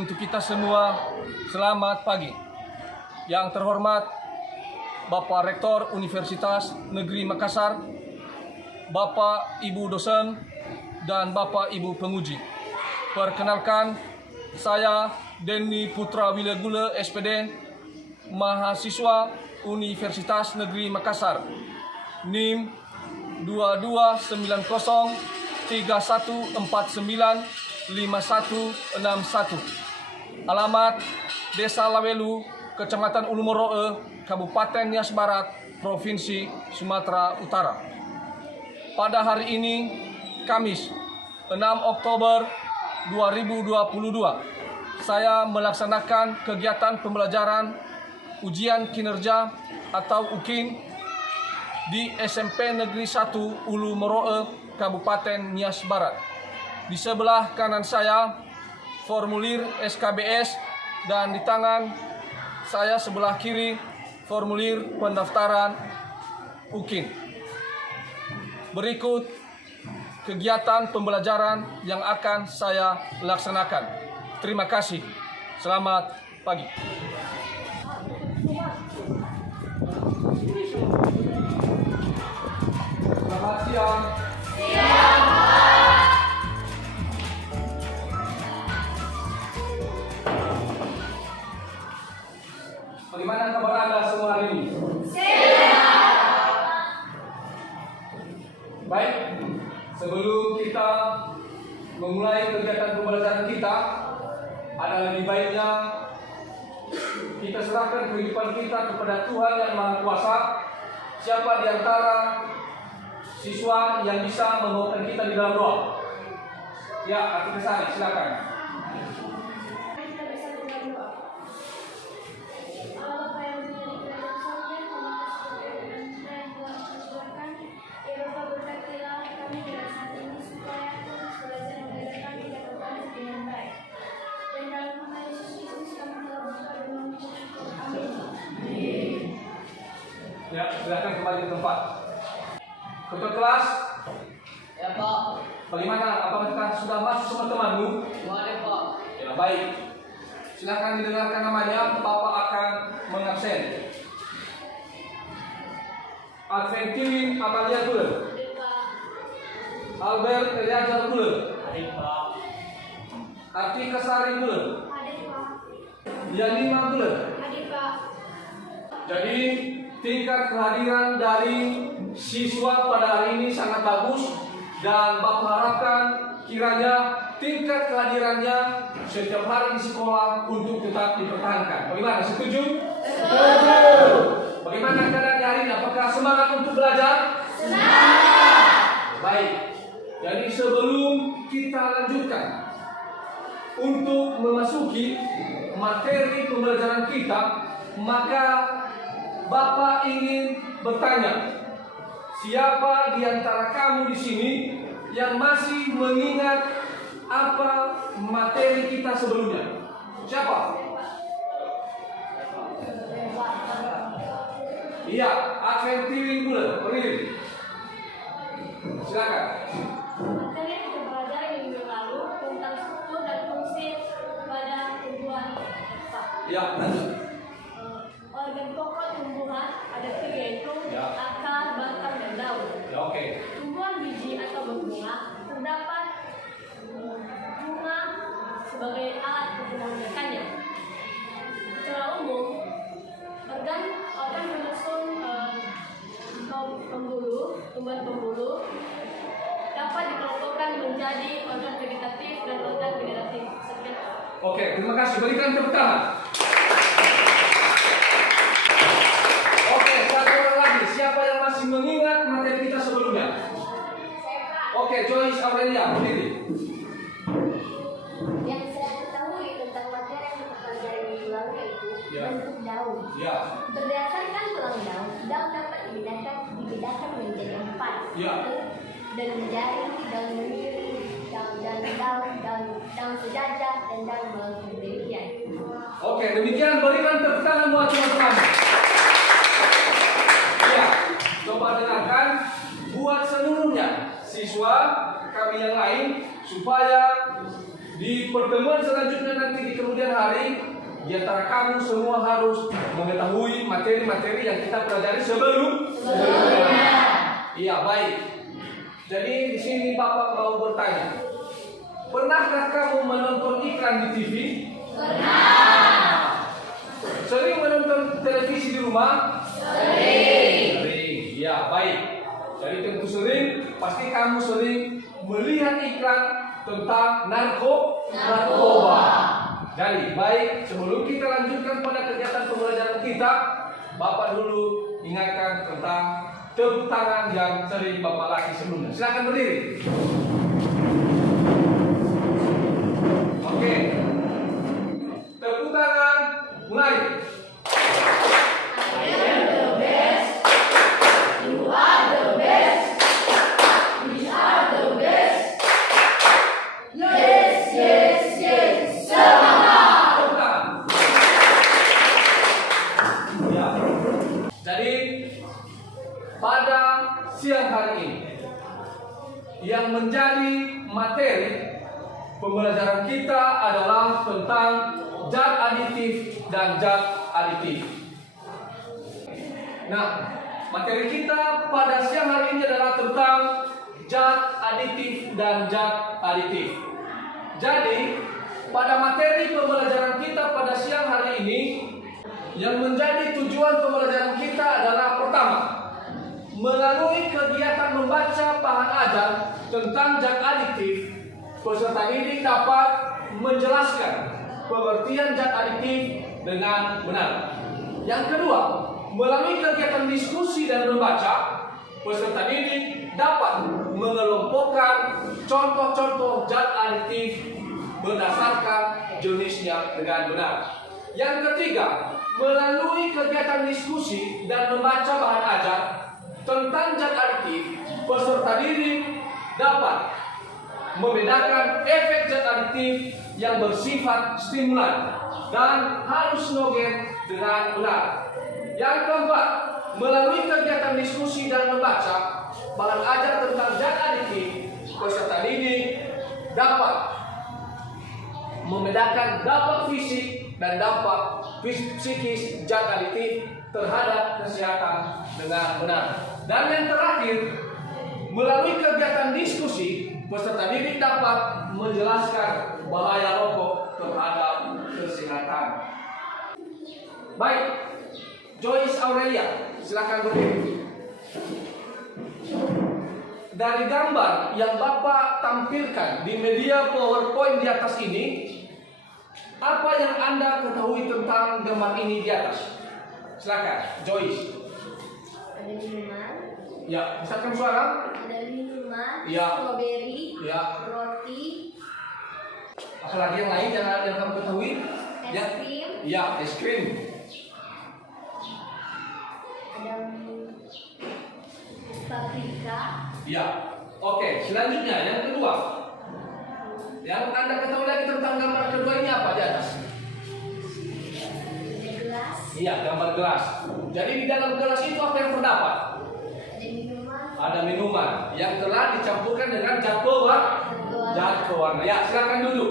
untuk kita semua, selamat pagi. Yang terhormat Bapak Rektor Universitas Negeri Makassar, Bapak Ibu dosen, dan Bapak Ibu penguji. Perkenalkan, saya Denny Putra Wilegule, SPD, mahasiswa Universitas Negeri Makassar, NIM 229031495161. Alamat Desa Lawelu, Kecamatan Ulu Moroe, Kabupaten Nias Barat, Provinsi Sumatera Utara. Pada hari ini, Kamis 6 Oktober 2022, saya melaksanakan kegiatan pembelajaran ujian kinerja atau UKIN di SMP Negeri 1 Ulu Moroe, Kabupaten Nias Barat. Di sebelah kanan saya formulir SKBS dan di tangan saya sebelah kiri formulir pendaftaran UKIN. Berikut kegiatan pembelajaran yang akan saya laksanakan. Terima kasih. Selamat pagi. Selamat siang. Siang, Pak. Bagaimana kabar Anda semua hari ini? Sehat. Baik, sebelum kita memulai kegiatan pembelajaran kita, ada lebih baiknya kita serahkan kehidupan kita kepada Tuhan yang Maha Kuasa. Siapa di antara siswa yang bisa membawakan kita di dalam doa? Ya, Arti Kesari, silakan. Kita bisa berdoa. Allah Bapa yang menjadi kerajaan sorga, terima kasih untuk kita yang telah mengucapkan. Ya Bapa, berkatilah kami pada saat ini supaya terus belajar mengajarkan kita kembali dengan baik. Dan dalam nama Yesus Kristus kami telah berdoa dan mengucap syukur. Amin. Ya, silakan kembali ke tempat. Ketua kelas, Ya Pak, bagaimana? Apakah sudah masuk semua temanmu? boleh Pak. Ya, baik. Silakan didengarkan namanya. Bapak akan mengabsen. Adventiwin Amalia Gule, Adik Pak. Albert Eliajar Gule, Adik Pak. Arti Kesari Gule, Adik Pak. Yanima Gule. Adik Pak. Jadi tingkat kehadiran dari siswa pada hari ini sangat bagus dan Bapak harapkan kiranya tingkat kehadirannya setiap hari di sekolah untuk tetap dipertahankan. Bagaimana? Setuju? Setuju. Bagaimana keadaan hari ini? Apakah semangat untuk belajar? Semangat. Baik. Jadi sebelum kita lanjutkan untuk memasuki materi pembelajaran kita, maka Bapak ingin bertanya, siapa di antara kamu di sini yang masih mengingat apa materi kita sebelumnya? Siapa? Iya, Adventiwin Gule, berdiri. Silakan. Materi yang kita belajar minggu lalu tentang struktur dan fungsi pada tumbuhan. Pak. Ya, lanjut. Organ pokok tumbuhan ada 3 yaitu Ya. akar, batang, dan daun. Ya, oke. Tumbuhan biji atau berbunga terdapat bunga sebagai alat untuk menggunakannya. Secara umum, organ menyusun tumbuhan pembuluh dapat dikelompokkan menjadi organ vegetatif dan organ generatif. Sekian. Oke, terima kasih. Berikan tepuk tangan. Oke, satu orang lagi. Siapa yang masih mengingat materi kita sebelumnya? Saya Pak. Oke, Joyce Aurelia, berdiri. Yang saya ketahui tentang materi yang kita pelajari minggu lalu yaitu Ya. bentuk daun. Ya, Berdasarkan tulang daun, daun dapat dibedakan menjadi 4. Ya. Daun jari, daun meniri, daun sejajar, dan daun melengkung demikian. oke. Demikian berikan tepuk tangan buat teman-teman. Ya, coba dengarkan buat seluruhnya siswa kami yang lain supaya Di pertemuan selanjutnya nanti di kemudian hari, di antara kamu semua harus mengetahui materi-materi yang kita pelajari sebelumnya. Iya, baik. Jadi di sini Bapak mau bertanya, pernahkah kamu menonton iklan di TV? Pernah. Sering menonton televisi di rumah? Sering. Ya, baik. Jadi tentu sering, pasti kamu sering melihat iklan tentang narkoba. Jadi, baik, sebelum kita lanjutkan pada kegiatan pembelajaran kita, Bapak dulu ingatkan tentang tepuk tangan yang sering Bapak latih sebelumnya. Silakan berdiri. Oke. Tepuk tangan, mulai. I am the best. You are the best. We are the best. Yes, yes, yes. Semangat. Tepuk tangan. Ya. Jadi pada siang hari ini yang menjadi materi pembelajaran kita adalah tentang zat aditif dan zat aditif. Nah, materi kita pada siang hari ini adalah tentang zat aditif dan zat aditif. Jadi, pada materi pembelajaran kita pada siang hari ini, yang menjadi tujuan pembelajaran kita adalah pertama, melalui kegiatan membaca bahan ajar tentang zat aditif, peserta didik dapat menjelaskan pengertian zat aditif dengan benar. Yang kedua, melalui kegiatan diskusi dan membaca, peserta didik dapat mengelompokkan contoh-contoh zat aditif berdasarkan jenisnya dengan benar. Yang ketiga, melalui kegiatan diskusi dan membaca bahan ajar tentang zat aditif, peserta didik dapat membedakan efek zat aditif yang bersifat stimulan dan halusinogen dengan benar. Yang keempat, melalui kegiatan diskusi dan membaca bahan ajar tentang zat aditif, peserta didik dapat membedakan dampak fisik dan dampak psikis zat aditif terhadap kesehatan dengan benar. Dan yang terakhir, melalui kegiatan diskusi, peserta didik dapat menjelaskan bahaya rokok terhadap kesehatan. Baik, Joyce Aurelia, silakan berdiri. Dari gambar yang Bapak tampilkan di media PowerPoint di atas ini, apa yang Anda ketahui tentang gambar ini di atas? Silakan, Joyce. Ada minuman. Ya, misalkan suara. Ada minuman. Ya. Strawberry. Ya. Roti. Apalagi yang lain yang kamu ketahui? Es krim. Ya, es krim. Ada paprika. Ya. Oke, selanjutnya yang kedua. Yang Anda ketahui lagi tentang gambar kedua ini apa di atas? Ada gelas. Iya, gambar gelas. Jadi di dalam gelas itu apa yang terdapat? Ada minuman. Ada minuman yang telah dicampurkan dengan zat pewarna. Ya, silakan duduk.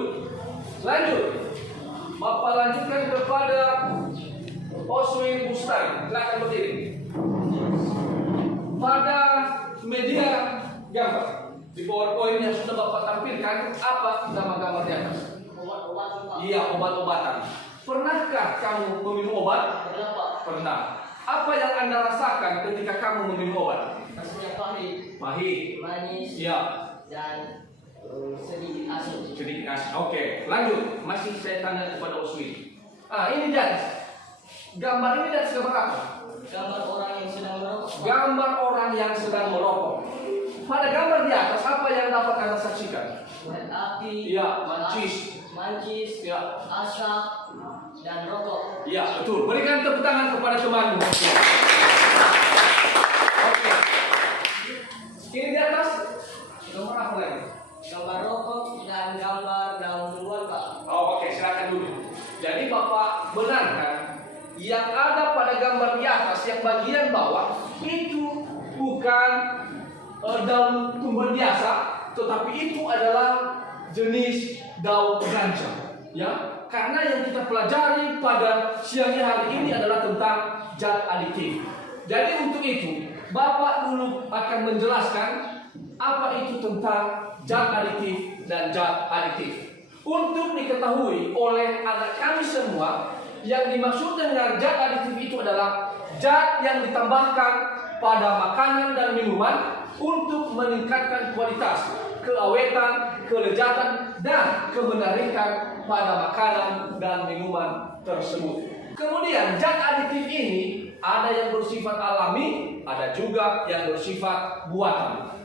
Lanjut. Bapak lanjutkan kepada Oswin Bustari. Silakan berdiri. Pada media gambar di PowerPoint yang sudah Bapak tampilkan, apa gambar-gambar di atas? Obat-obatan, Pak. Iya, obat-obatan. Pernahkah kamu meminum obat? Pernah, Pak. Pernah. Apa yang Anda rasakan ketika kamu meminum obat? Rasanya pahit, Pahit. manis, Iya. dan sedikit asin. Sedikit asin. Oke, lanjut. Masih saya tanya kepada Oswin. Ini di atas. Gambar ini di atas gambar apa? Gambar orang yang sedang merokok, Pak. Gambar orang yang sedang merokok. Pada gambar di atas apa yang dapat Anda saksikan? Korek api, Iya, mancis. mancis, Ya. asap, dan rokok. Iya, betul. Berikan tepuk tangan kepada temanmu. Oke. Ini di atas gambar apa lagi? Gambar rokok dan gambar daun tumbuhan, Pak. Oh, oke, silakan dulu. Jadi Bapak benarkan yang ada pada gambar di atas yang bagian bawah itu bukan daun tumbuhan biasa, tetapi itu adalah jenis daun ganja. Ya, karena yang kita pelajari pada siang hari ini adalah tentang zat aditif. Jadi untuk itu, Bapak dulu akan menjelaskan apa itu tentang zat aditif dan zat aditif. Untuk diketahui oleh anak kami semua, yang dimaksud dengan zat aditif itu adalah zat yang ditambahkan pada makanan dan minuman untuk meningkatkan kualitas, keawetan, kelezatan, dan kemenarikan pada makanan dan minuman tersebut. Kemudian zat aditif ini ada yang bersifat alami, ada juga yang bersifat buatan.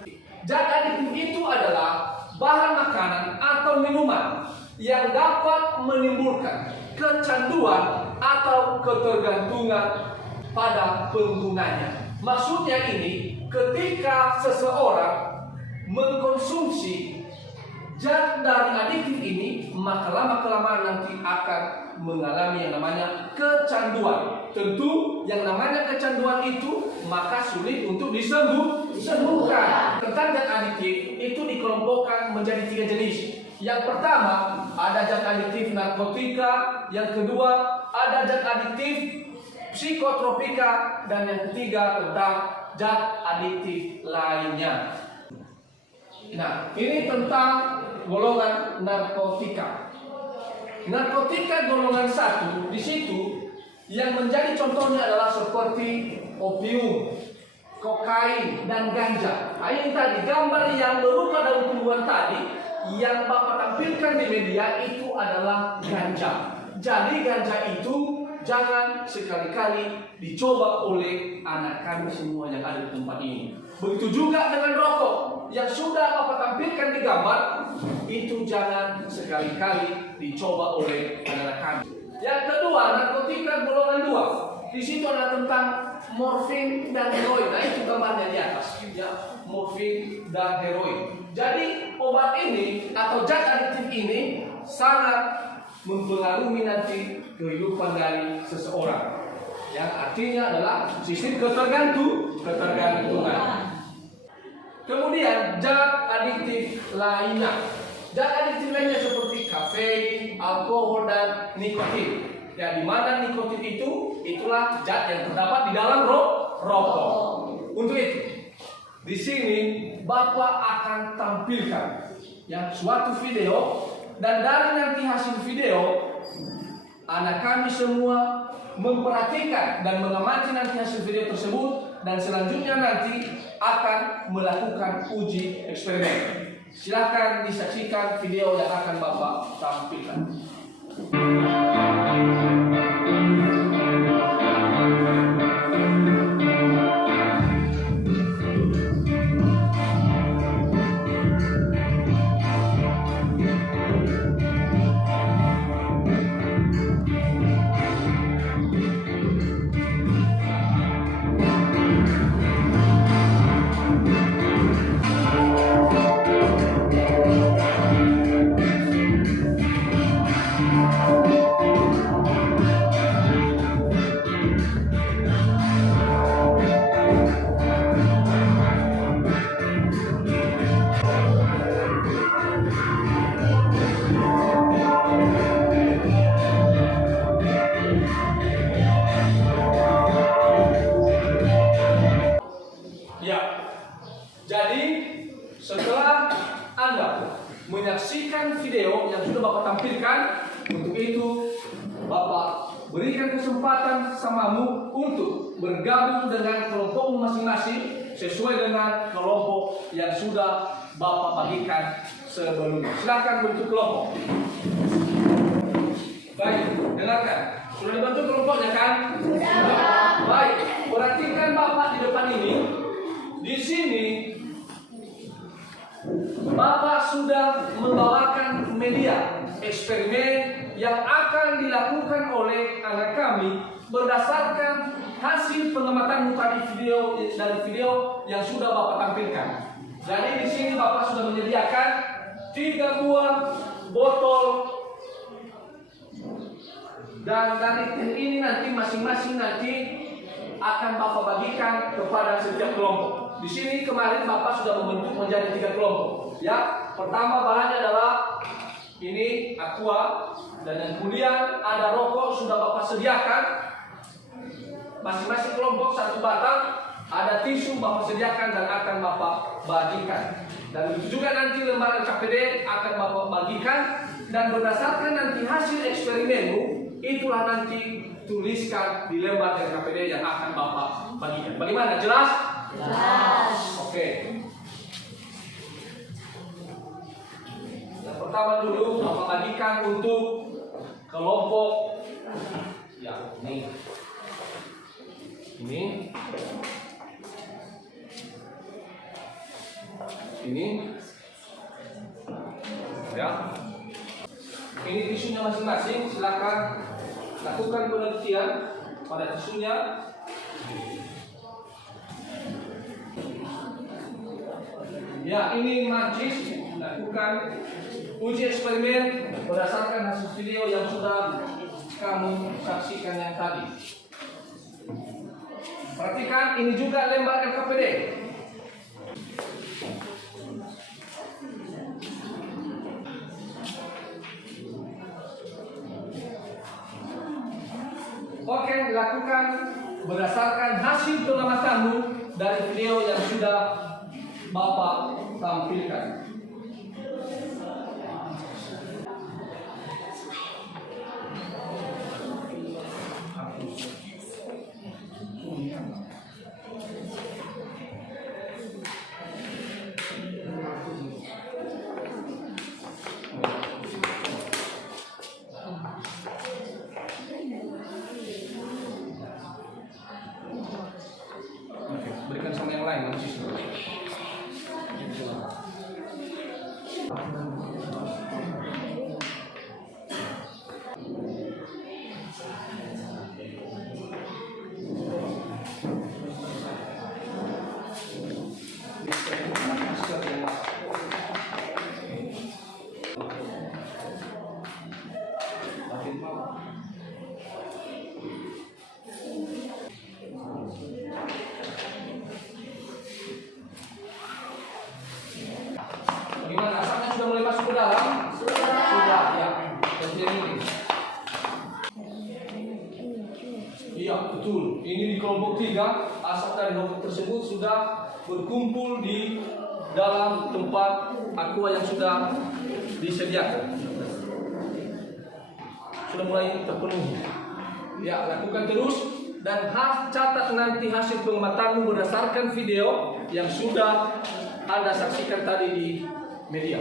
Zat aditif itu adalah bahan makanan atau minuman yang dapat menimbulkan kecanduan atau ketergantungan pada penggunanya. Maksudnya ini, ketika seseorang mengkonsumsi zat dari aditif ini, maka lama-kelamaan nanti akan mengalami yang namanya kecanduan. Tentu yang namanya kecanduan itu maka sulit untuk disembuhkan. Tentang zat aditif itu dikelompokkan menjadi 3 jenis. Yang pertama ada zat aditif narkotika, yang kedua ada zat aditif psikotropika, dan yang ketiga tentang zat aditif lainnya. Nah, ini tentang golongan narkotika. Narkotika golongan 1 di situ yang menjadi contohnya adalah seperti opium, kokain, dan ganja. Nah, ini tadi gambar yang berupa daun tumbuhan tadi yang Bapak tampilkan di media itu adalah ganja. Jadi ganja itu jangan sekali-kali dicoba oleh anak kami semua yang ada di tempat ini. Begitu juga dengan rokok yang sudah Bapak tampilkan di gambar, itu jangan sekali-kali dicoba oleh anak kami. Yang kedua, narkotika golongan 2. Di situ ada tentang morfin dan heroin. Nah, itu gambarnya di atas, ya, morfin dan heroin. Jadi obat ini atau zat aditif ini sangat mempengaruhi nanti kehidupan dari seseorang. Yang artinya adalah sistem ketergantungan. Kemudian zat aditif lainnya. Zat aditif lainnya seperti kafein, alkohol, dan nikotin. Ya, di mana nikotin itu itulah zat yang terdapat di dalam rokok. Untuk itu, di sini Bapak akan tampilkan yang suatu video, dan dari nanti hasil video anak kami semua memperhatikan dan mengamati nanti hasil video tersebut, dan selanjutnya nanti akan melakukan uji eksperimen. Silakan disaksikan video yang akan Bapak tampilkan. Setelah Anda menyaksikan video yang sudah Bapak tampilkan, untuk itu Bapak berikan kesempatan samamu untuk bergabung dengan kelompokmu masing-masing sesuai dengan kelompok yang sudah Bapak bagikan sebelumnya. Silakan bentuk kelompok. Baik, dengarkan. Sudah dibentuk kelompoknya kan? Sudah. Baik, perhatikan Bapak di depan ini. Di sini Bapak sudah membawakan media eksperimen yang akan dilakukan oleh anak kami berdasarkan hasil pengamatan tadi dari video yang sudah Bapak tampilkan. Jadi di sini Bapak sudah menyediakan 3 buah botol, dan dari ini nanti masing-masing nanti akan Bapak bagikan kepada setiap kelompok. Di sini kemarin Bapak sudah membentuk menjadi 3 kelompok. Ya, pertama bahannya adalah ini aqua, dan yang kemudian ada rokok sudah Bapak sediakan. Masing-masing kelompok 1 batang, ada tisu Bapak sediakan dan akan Bapak bagikan. Dan begitu juga nanti lembaran KPD akan Bapak bagikan, dan berdasarkan nanti hasil eksperimenmu, itulah nanti tuliskan di lembar KPD yang akan Bapak bagikan. Bagaimana? Jelas? Jelas. Oke. Yang pertama dulu Bapak bagikan untuk kelompok ya ini. Ini ya. Ini tisunya masing-masing, silakan lakukan penelitian pada tisunya. Ya, ini majis, lakukan uji eksperimen berdasarkan hasil video yang sudah kamu saksikan yang tadi. Perhatikan, ini juga lembar LKPD. Oke, lakukan berdasarkan hasil pengamatanmu dari video yang sudah Bapak tampilkan. Oke, berikan sama yang lain, Mas Yusuf. Bagaimana? Asapnya sudah mulai masuk ke dalam? Sudah, ya. Jadi ini. Iya, betul. Ini di kelompok 3, asap dari kelompok tersebut sudah berkumpul di dalam tempat aqua yang sudah disediakan. Sudah mulai terpenuhi. Ya, lakukan terus dan catat nanti hasil pengamatanmu berdasarkan video yang sudah Anda saksikan tadi di media.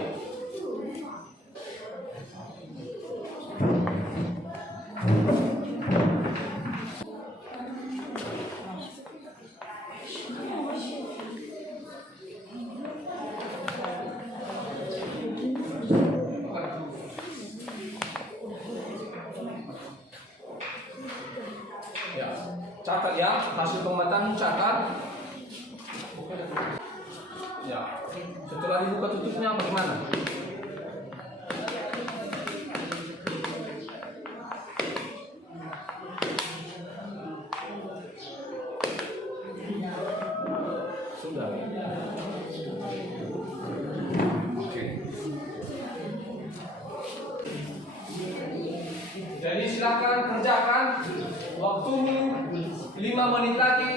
Ya, catat ya, hasil pengamatanmu catat. Ya, setelah dibuka tutupnya bagaimana? Sudah. Oke. Jadi silakan kerjakan, waktumu 5 menit lagi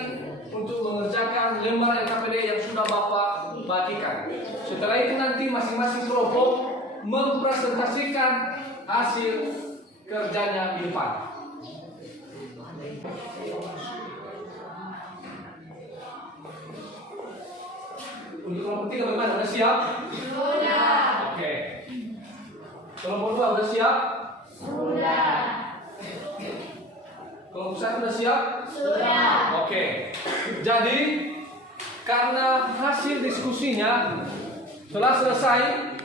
untuk mengerjakan lembar LKPD yang sudah Bapak bagikan. Setelah itu nanti masing-masing kelompok mempresentasikan hasil kerjanya di depan. Untuk kelompok 3 bagaimana? Sudah siap? Sudah. Oke. Kelompok 2 sudah siap? Sudah. Kelompok 1 sudah siap? Sudah. Oke. Jadi karena hasil diskusinya telah selesai,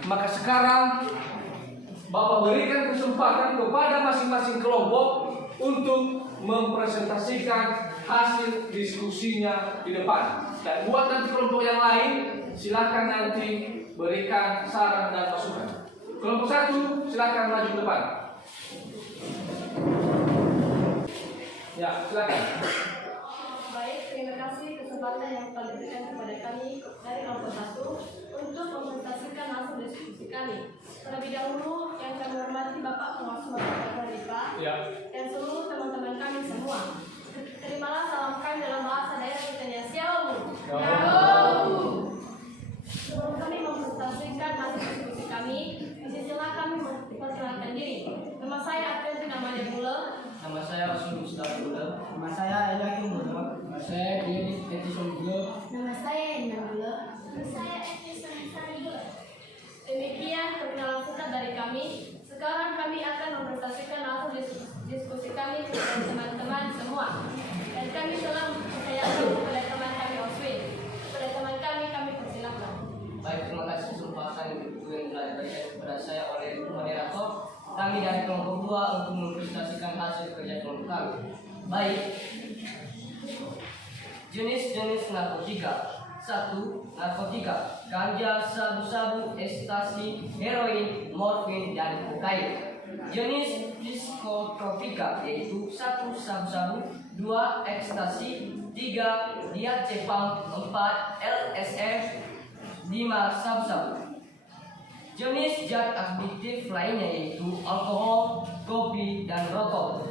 maka sekarang Bapak berikan kesempatan kepada masing-masing kelompok untuk mempresentasikan hasil diskusinya di depan. Dan buat nanti kelompok yang lain, silakan nanti berikan saran dan masukan. Kelompok 1 silakan maju ke depan. Ya, silakan. Baik, terima kasih kesempatan yang telah diberikan kepada kami dari kelompok 1 untuk mempresentasikan hasil diskusi kami. Terlebih dahulu yang kami hormati Bapak Penguasa Bapak Rifa Ya. dan seluruh teman-teman kami semua. Terimalah salam kami dalam bahasa daerah kita ya. Sebelum kami mempresentasikan hasil diskusi kami, izinkanlah kami memperkenalkan diri. Nama saya Aprianti namanya Bule. Nama saya Rasul Mustafa Bule. Nama saya Eliakim Bule. Nama saya Dewi Petison Bule. Nama saya Endang Bule. Nama saya Etnis Sari Bule. Demikian perkenalan singkat dari kami. Sekarang kami akan mempresentasikan hasil diskusi kami kepada teman-teman semua. Dan kami telah mempercayakan kepada teman kami Oswin. Kepada teman kami persilakan. Baik, terima kasih kesempatan itu yang telah diberikan kepada saya oleh moderator. Kami dari kelompok 2 untuk mempresentasikan hasil kerja kelompok kami. Baik, jenis-jenis narkotika. 1. Narkotika ganja, sabu-sabu, ekstasi, heroin, morfin, dan kokain. Jenis psikotropika yaitu 1. Sabu-sabu, 2. Ekstasi, 3. diazepam, 4. LSM, 5. Sabu-sabu. Jenis zat aktif lainnya yaitu alkohol, kopi, dan rokok.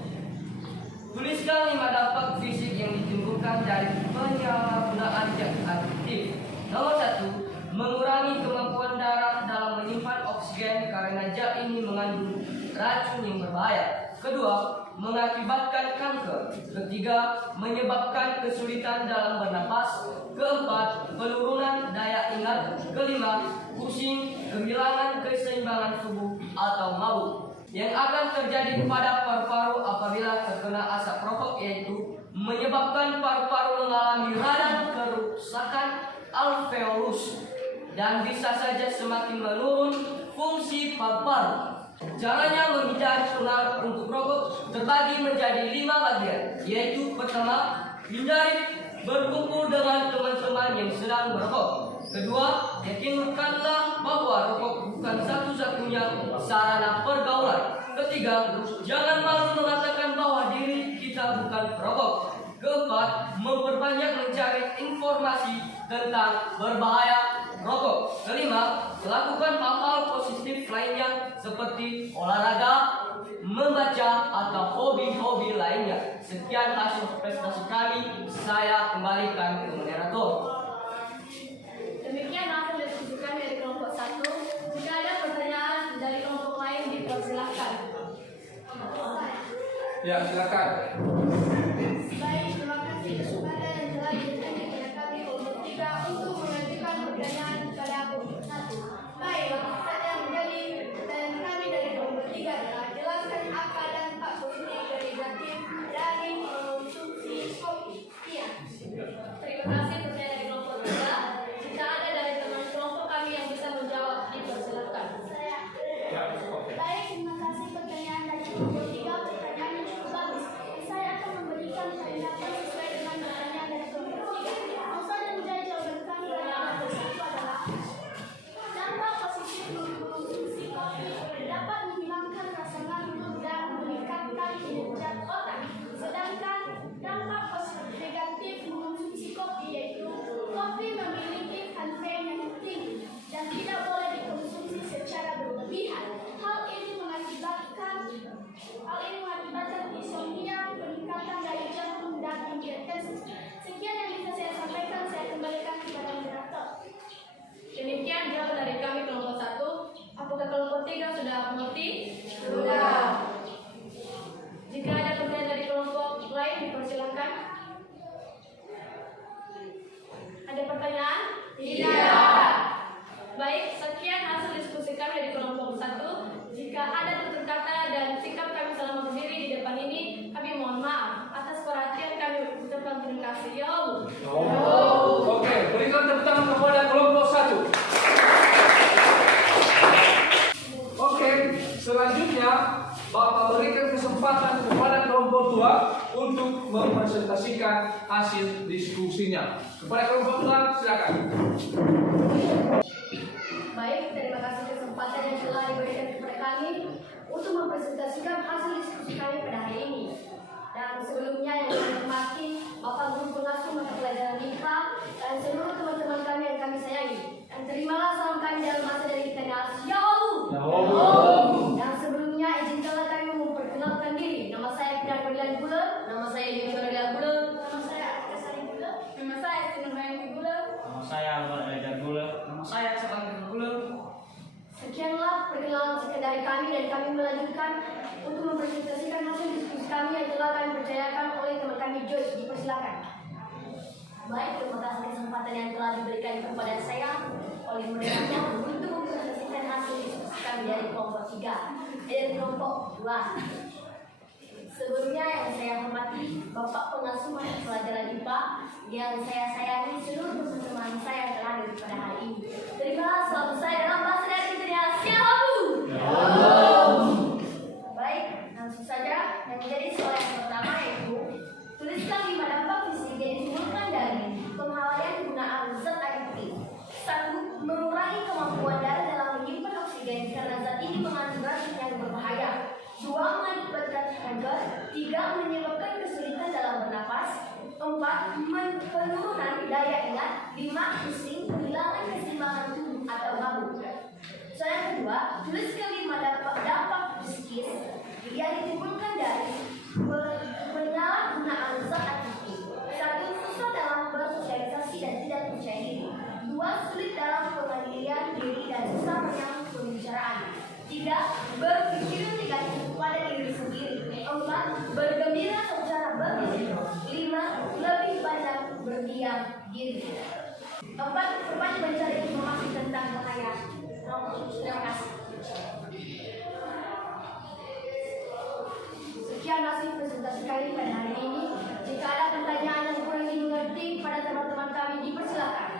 Tuliskan 5 dampak fisik yang ditimbulkan dari penyalahgunaan zat aktif. Nomor 1. Mengurangi kemampuan darah dalam menyimpan oksigen karena zat ini mengandung racun yang berbahaya. Kedua, mengakibatkan kanker. Ketiga, menyebabkan kesulitan dalam bernapas. Keempat, penurunan daya ingat. Kelima, pusing, kehilangan keseimbangan tubuh atau maut. Yang akan terjadi kepada paru-paru apabila terkena asap rokok yaitu menyebabkan paru-paru mengalami radang kerusakan alveolus dan bisa saja semakin menurun fungsi paru-paru. Caranya menghindari pengaruh untuk rokok terbagi menjadi 5 bagian, yaitu pertama, hindari berkumpul dengan teman-teman yang sedang merokok. Kedua, yakinkanlah bahwa rokok bukan satu-satunya sarana pergaulan. Ketiga, jangan malu mengatakan bahwa diri kita bukan perokok. Keempat, memperbanyak mencari informasi tentang berbahaya rokok. Kelima, lakukan hal-hal positif lainnya seperti olahraga, membaca, atau hobi-hobi lainnya. Sekian hasil prestasi kami, saya kembalikan ke moderator. Demikian hasil diskusi kami dari kelompok 1. Jika ada pertanyaan dari kelompok lain dipersilakan. Ya, silakan. Baik, terima kasih kesempatan yang telah diberikan kepada kami kelompok 3 untuk mengajukan pertanyaan kepada kelompok 1. Baik, pertanyaan menjadi pertanyaan kami dari kelompok 3 adalah jelaskan apa dampak positif dan negatif dari mengonsumsi kopi. Iya. Terima kasih pertanyaan dari kelompok 3. Jika ada dari teman kelompok kami yang bisa menjawab, dipersilakan. Ya, oke. Baik, terima kasih pertanyaan dari kelompok 3. Pertanyaan yang cukup bagus. Saya akan memberikan pendapat sesuai dengan pertanyaan dari kelompok 3. Masa yang menjadi jawaban kami dari kelompok 1 adalah dampak positif mengonsumsi kopi dapat menghilangkan rasa ngantuk dan meningkatkan kinerja otak. Sedangkan dampak positif negatif mengonsumsi kopi yaitu kopi memiliki kafein yang tinggi dan tidak boleh dikonsumsi secara berlebihan. Hal ini mengakibatkan insomnia, peningkatan daya jantung dan hipertensi. Sekian yang bisa saya sampaikan. Saya kembalikan kepada moderator. Demikian jawab dari kami kelompok 1. Apakah kelompok 3 sudah mengerti? Sudah. Jika ada pertanyaan dari kelompok lain dipersilakan. Ada pertanyaan? Tidak. Baik, sekian hasil diskusi kami dari kelompok 1. Jika ada tutur kata dan sikap kami selama berdiri di depan ini, kami mohon maaf. Atas perhatian kami ucapkan terima kasih. Ya Allah. Oke, berikan tepuk tangan kepada kelompok 1. Oke, selanjutnya Bapak berikan kesempatan kepada kelompok 2 untuk mempresentasikan hasil diskusinya. Kepada kelompok 2, silakan. Baik, terima kasih kesempatan yang telah diberikan kepada kami untuk mempresentasikan hasil diskusi kami pada hari ini. Dan sebelumnya yang kami hormati Bapak Guru Pengasuh Mata Pelajaran MIPA dan seluruh teman-teman kami yang kami sayangi. Dan terimalah salam kami dalam bahasa dari kita Nama saya Yudi Soraya Gula. Nama saya Atika Sari Gula. Nama saya Sinurbayang Gula. Nama saya Alvar Eda Gula. Nama saya Salam Gula. Sekianlah perkenalan singkat dari kami dan kami melanjutkan untuk mempresentasikan hasil diskusi kami yang telah kami percayakan oleh teman kami Joyce. Dipersilakan. Baik, terima kasih kesempatan yang telah diberikan kepada saya oleh mereka untuk mempresentasikan hasil diskusi kami dari kelompok 3 dan kelompok 2. Sebelumnya yang saya hormati Bapak Pengasuh Mata Pelajaran IPA yang saya sayangi seluruh teman-teman saya yang telah hadir pada hari ini. Terimalah selamat saya dalam bahasa dan intinya Siapaku. Baik, langsung saja yang menjadi soal yang pertama yaitu tuliskan 5 dampak fisik yang ditimbulkan dari penghawaian penggunaan zat adiktif. 1. Mengurangi kemampuan darah dalam menyimpan oksigen karena zat ini mengandung racun yang berbahaya. 2. Mengakibatkan kanker. 3. Menyebabkan kesulitan dalam bernapas. 4. Penurunan daya ingat. 5. Pusing, kehilangan keseimbangan tubuh atau mabuk. Soal yang kedua, tuliskan 5 dampak psikis yang ditimbulkan dari penyalahgunaan zat adiktif. 1. Susah dalam bersosialisasi dan tidak percaya diri. 2. Sulit dalam pengendalian diri dan susah menyambung pembicaraan. 3. Berpikir negatif pada diri sendiri. 4. Bergembira secara berlebihan. 5. Lebih banyak berdiam diri. 4. Cepat mencari informasi tentang bahaya. Terima kasih. Sekian hasil presentasi kami pada hari ini. Jika ada pertanyaan yang kurang dimengerti pada teman-teman kami, dipersilakan.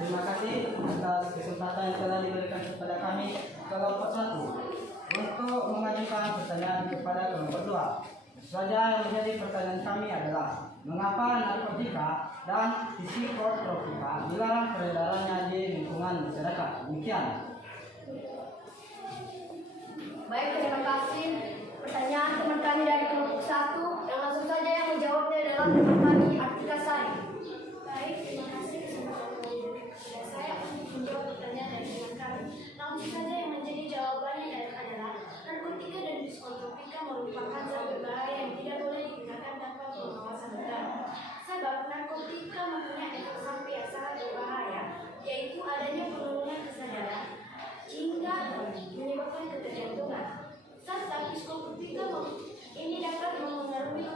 Terima kasih atas kesempatan yang telah diberikan kepada kami kelompok 1 untuk mengajukan pertanyaan kepada kelompok 2. Saja yang menjadi pertanyaan kami adalah mengapa narkotika dan psikotropika dilarang peredarannya di lingkungan masyarakat? Demikian. Baik, terima kasih. Pertanyaan teman kami dari kelompok 1 yang langsung saja yang menjawabnya adalah teman kami Atika Sari. Baik, terima kasih kesempatan yang diberikan kepada saya untuk menjawab pertanyaan dari teman kami. Langsung saja yang menjadi jawabannya adalah narkotika dan psikotropika merupakan zat berbahaya yang tidak boleh digunakan tanpa pengawasan negara. Sebab narkotika mempunyai efek samping yang sangat berbahaya, yaitu adanya penurunan kesadaran hingga menyebabkan ketergantungan. Serta psikotropika ini dapat mempengaruhi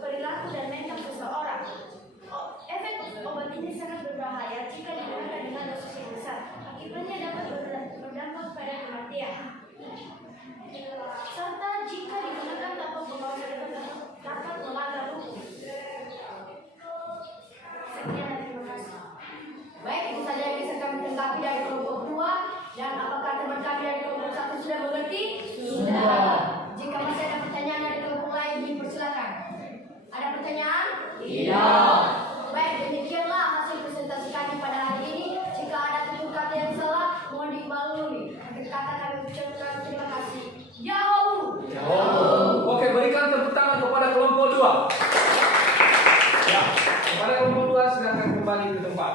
perilaku dan mental seseorang. Efek obat ini sangat berbahaya jika digunakan dengan dosis yang besar. Akibatnya dapat berdampak pada kematian. Serta jika digunakan tanpa pengawasan dapat melanggar hukum. Sekian dan terima kasih. Baik, itu saja yang bisa kami tanggapi dari kelompok 2. Dan apakah teman kami dari kelompok 1 sudah mengerti? Sudah. Jika masih ada pertanyaan dari kelompok lain, dipersilakan. Ada pertanyaan? Tidak. Baik, demikianlah hasil presentasi kami pada hari ini. Jika ada tutur kata yang salah, mohon dimaklumi. Akhir kata kami ucapkan terima kasih. Yahoo! Oke, berikan tepuk tangan kepada kelompok 2. Ya, kepada kelompok 2 silakan kembali ke tempat.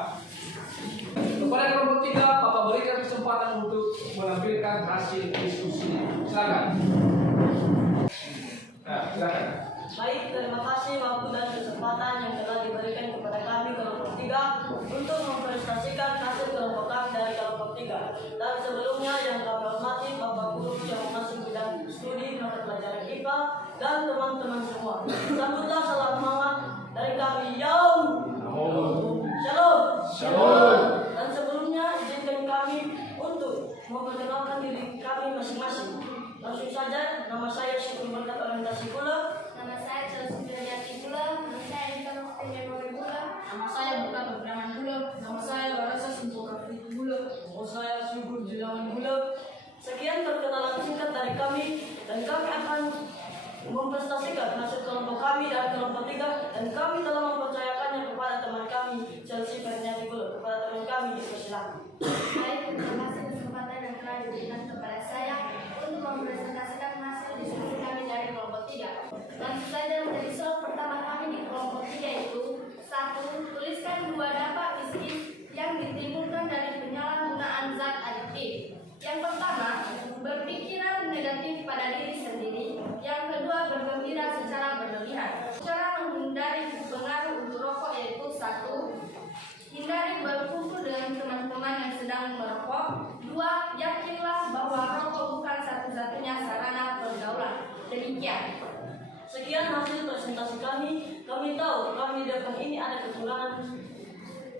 Kepada kelompok 3, Bapak berikan kesempatan untuk menampilkan hasil diskusi. Silakan. Nah, silakan. Baik, terima kasih waktu dan kesempatan yang telah diberikan kepada kami kelompok 3 untuk mempresentasikan hasil kelompok kami dari kelompok 3. Dan sebelumnya yang kami hormati Bapak Guru yang masuk bidang studi mata pelajaran IPA dan teman-teman semua. Sambutlah salam hangat dari kami. Shalom. Dan sebelumnya izinkan kami untuk memperkenalkan diri kami masing-masing. Langsung saja, nama saya Syukur Berkat Orientasi Gula. Nama saya Chelsea Sudrajati Gula. Nama saya Eka Mukti Memori Gula. Nama saya Bukan Abraman Gula. Nama saya Larasa Simpokafri Gula. Nama saya Syukur Jilawan Gula. Sekian perkenalan singkat dari kami dan kami akan mempresentasikan hasil kelompok kami dari kelompok 3 dan kami telah mempercayakannya kepada teman kami Chelsea Sudrajati Gula. Kepada teman kami dipersilakan. Baik, terima kasih kesempatan yang telah diberikan kepada saya untuk mempresentasikan hasil diskusi kami dari kelompok 3. Langsung saja menjadi soal pertama kami di kelompok 3 yaitu 1. Tuliskan 2 dampak psikis yang ditimbulkan dari penyalahgunaan zat adiktif. Yang pertama, berpikir kami tahu kami datang ini ada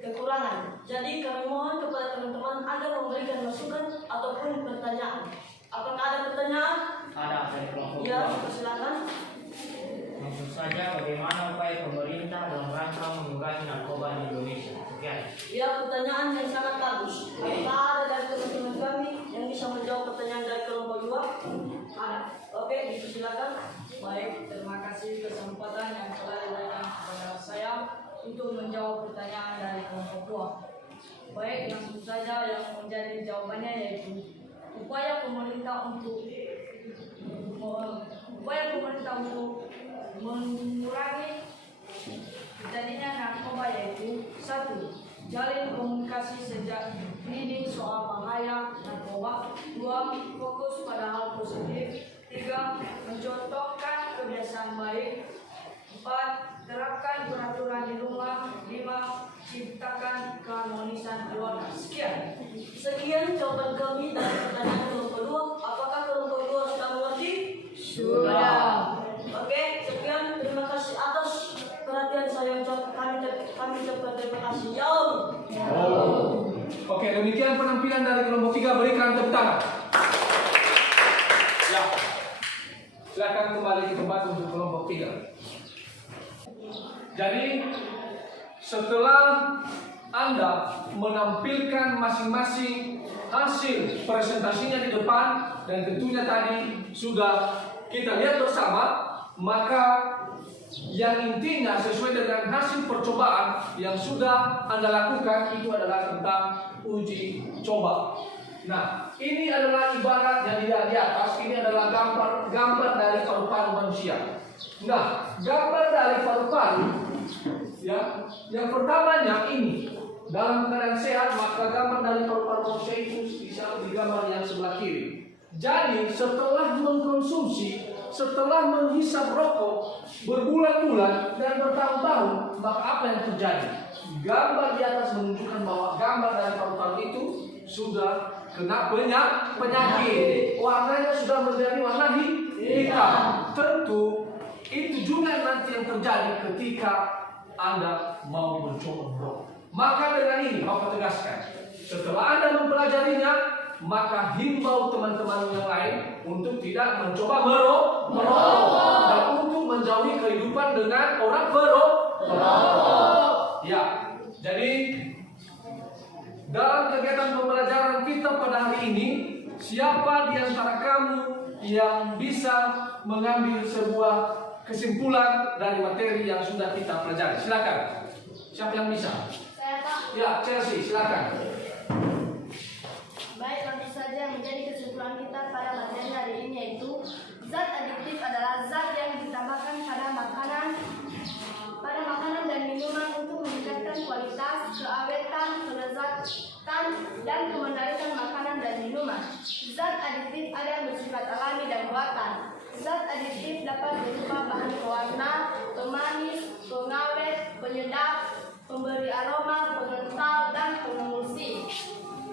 kekurangan. Jadi kami mohon kepada teman-teman agar memberikan masukan ataupun pertanyaan. Apakah ada pertanyaan? Ada dari kelompok Ya, dua. silakan. Langsung saja, bagaimana upaya pemerintah dalam rangka mengurangi narkoba di Indonesia? Sekian. Ya, pertanyaan yang sangat bagus. Apakah ada dari teman-teman kami yang bisa menjawab pertanyaan dari kelompok dua? Ada. Oke, silakan. Baik, terima kasih kesempatan yang telah diberikan kepada saya untuk menjawab pertanyaan dari kelompok 2. Baik, langsung saja yang menjadi jawabannya yaitu upaya pemerintah untuk mengurangi terjadinya narkoba yaitu 1. Jalin komunikasi sejak dini soal bahaya narkoba. 2. Fokus pada hal positif. 3. Mencontohkan kebiasaan baik. 4. Terapkan peraturan di rumah. 5. Ciptakan keharmonisan keluarga. Sekian jawaban kami dari pertanyaan kelompok 2. Apakah kelompok 2 sudah mengerti? Sudah. Oke, sekian. Terima kasih atas perhatian saya. Kami ucapkan terima kasih. Ya Allah. Oke, demikian penampilan dari kelompok 3. Berikan tepuk tangan. Ya. Silakan kembali ke tempat untuk kelompok 3. Jadi setelah Anda menampilkan masing-masing hasil presentasinya di depan dan tentunya tadi sudah kita lihat bersama, maka yang intinya sesuai dengan hasil percobaan yang sudah Anda lakukan itu adalah tentang uji coba. Nah, ini adalah ibarat yang di atas, ini adalah gambar dari paru-paru manusia. Nah, gambar dari paru-paru, ya, yang pertamanya ini dalam keadaan sehat, maka gambar dari paru-paru manusia itu bisa di gambar yang sebelah kiri. Jadi setelah mengkonsumsi, setelah menghisap rokok berbulan-bulan dan bertahun-tahun, maka apa yang terjadi? Gambar di atas menunjukkan bahwa gambar dari paru-paru itu sudah kena penyakit, warnanya sudah menjadi warna hitam. Tentu itu juga nanti yang terjadi ketika Anda mau mencoba merokok. Maka dengan ini Bapak tegaskan, setelah Anda mempelajarinya, maka himbau teman-teman yang lain untuk tidak mencoba merokok dan untuk menjauhi kehidupan dengan orang perokok. Ya, jadi dalam kegiatan pembelajaran kita pada hari ini, siapa di antara kamu yang bisa mengambil sebuah kesimpulan dari materi yang sudah kita pelajari? Silakan. Siapa yang bisa? Saya Pak. Ya, Chelsea, silakan. Baik, langsung saja menjadi kesimpulan kita pada materi hari ini yaitu zat adiktif adalah zat yang ditambahkan pada makanan dan minuman untuk meningkatkan kualitas, keawetan, kelezatan, dan kemendalikan makanan dan minuman. Zat adiktif ada yang bersifat alami dan buatan. Zat adiktif dapat berupa bahan pewarna, pemanis, pengawet, penyedap, pemberi aroma, pengental, dan pengemulsi.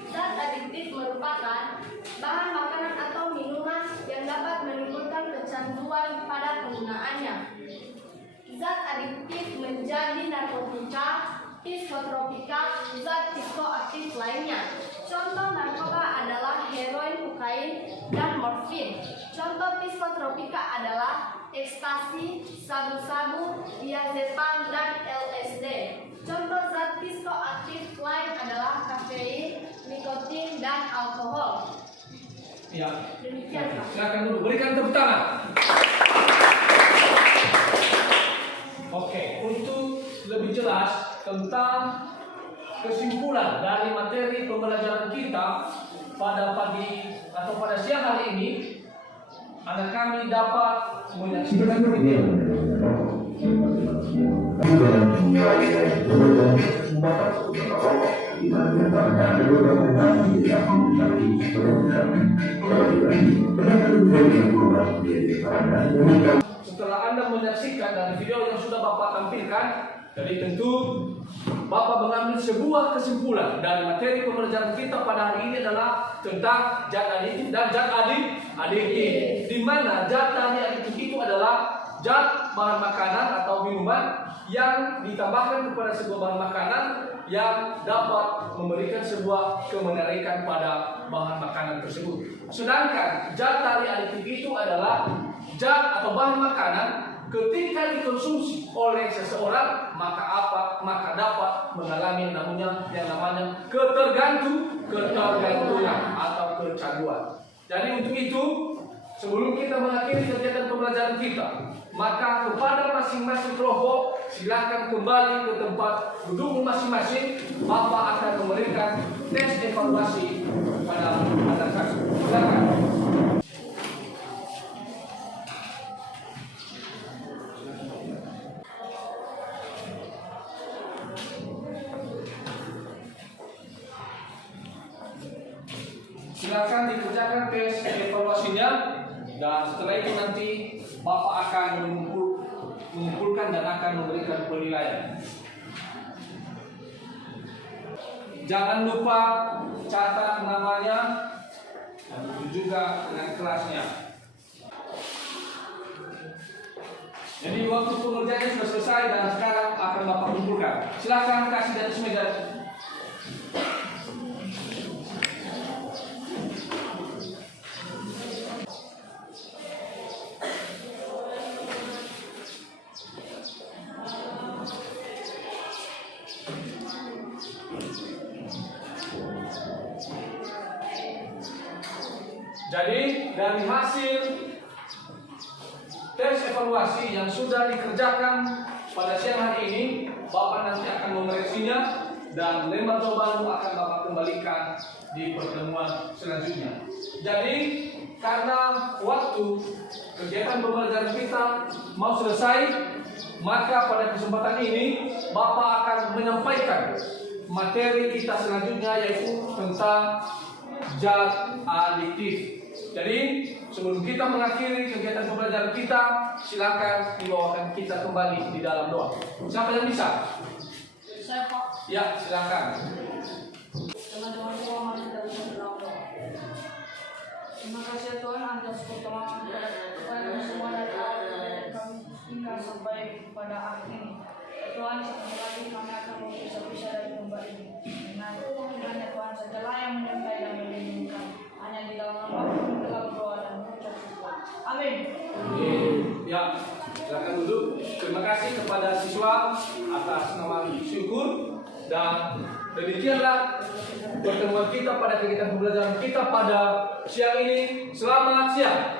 Zat adiktif merupakan bahan makanan atau minuman yang dapat menimbulkan kecanduan pada penggunaannya. Zat adiktif menjadi narkotika, psikotropika, zat psikoaktif lainnya. Contoh narkoba adalah heroin, kokain, dan morfin. Contoh psikotropika adalah ekstasi, sabu-sabu, diazepam, dan LSD. Contoh zat psikoaktif lain adalah kafein, nikotin, dan alkohol. Ya. Demikian, Pak. Silakan dulu, berikan tepuk tangan. Oke, untuk lebih jelas tentang kesimpulan dari materi pembelajaran kita pada pagi atau pada siang hari ini, anak kami dapat menyaksikan video. Setelah Anda menyaksikan dari video yang sudah Bapak tampilkan, jadi tentu Bapak mengambil sebuah kesimpulan dari materi pembelajaran kita pada hari ini adalah tentang zat adiktif dan zat adiktif, di mana zat adiktif itu adalah zat bahan makanan atau minuman yang ditambahkan kepada sebuah bahan makanan yang dapat memberikan sebuah kemenarikan pada bahan makanan tersebut. Sedangkan zat tari aditif itu adalah zat atau bahan makanan ketika dikonsumsi oleh seseorang maka dapat mengalami yang namanya ketergantungan atau kecanduan. Jadi untuk itu, sebelum kita mengakhiri kegiatan pembelajaran kita, maka kepada masing-masing kelompok silakan kembali ke tempat duduk masing-masing. Bapak akan memberikan tes evaluasi pada anak-anak. Silakan. Silakan dikerjakan tes evaluasinya, dan setelah itu nanti Bapak akan mengumpulkan dan akan memberikan penilaian. Jangan lupa catat namanya dan juga dengan kelasnya. Jadi waktu pengerjaannya sudah selesai dan sekarang akan Bapak kumpulkan. Silakan kasih di atas meja. Jadi dari hasil tes evaluasi yang sudah dikerjakan pada siang hari ini, Bapak nanti akan memeriksanya dan lembar jawaban akan Bapak kembalikan di pertemuan selanjutnya. Jadi karena waktu kegiatan pembelajaran kita mau selesai, maka pada kesempatan ini Bapak akan menyampaikan materi kita selanjutnya, yaitu tentang zat aditif. Jadi sebelum kita mengakhiri kegiatan pembelajaran kita, silakan dibawakan kita kembali di dalam doa. Siapa yang bisa? Saya Pak. Ya, silakan. Teman-teman semua, mari kita bisa berdoa. Terima kasih Tuhan atas pertolongan kepada semua dari awal kami hingga sampai pada akhir ini. Tuhan, sekali lagi kami akan berpisah-pisah dari tempat ini. Dengan kiranya Tuhan sajalah yang menyertai dan melindungi kami. Hanya di dalam nama kami telah berdoa dan mengucap syukur. Amin. Ya, silakan duduk. Terima kasih kepada siswa atas nama syukur, dan demikianlah pertemuan kita pada kegiatan pembelajaran kita pada siang ini. Selamat siang.